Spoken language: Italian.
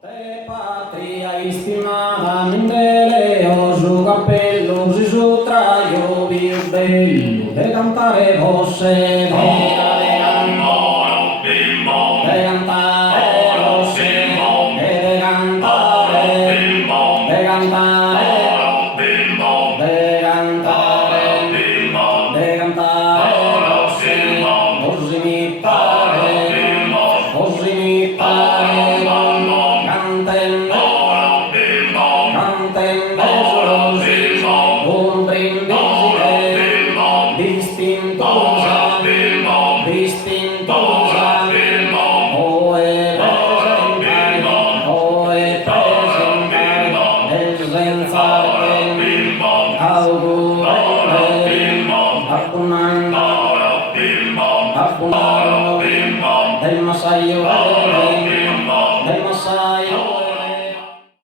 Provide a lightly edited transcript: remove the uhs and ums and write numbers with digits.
Te patria istimata, mentre Leo su cappello si sottraio più bello de cantare fosse de cantare fosse de cantare de cantare de cantare de cantare fosse così mi pare così mi pare un brindisi distintosa, distintosa, oe presentare, esenzare, augurare, abbonando, abbonando, del massaio,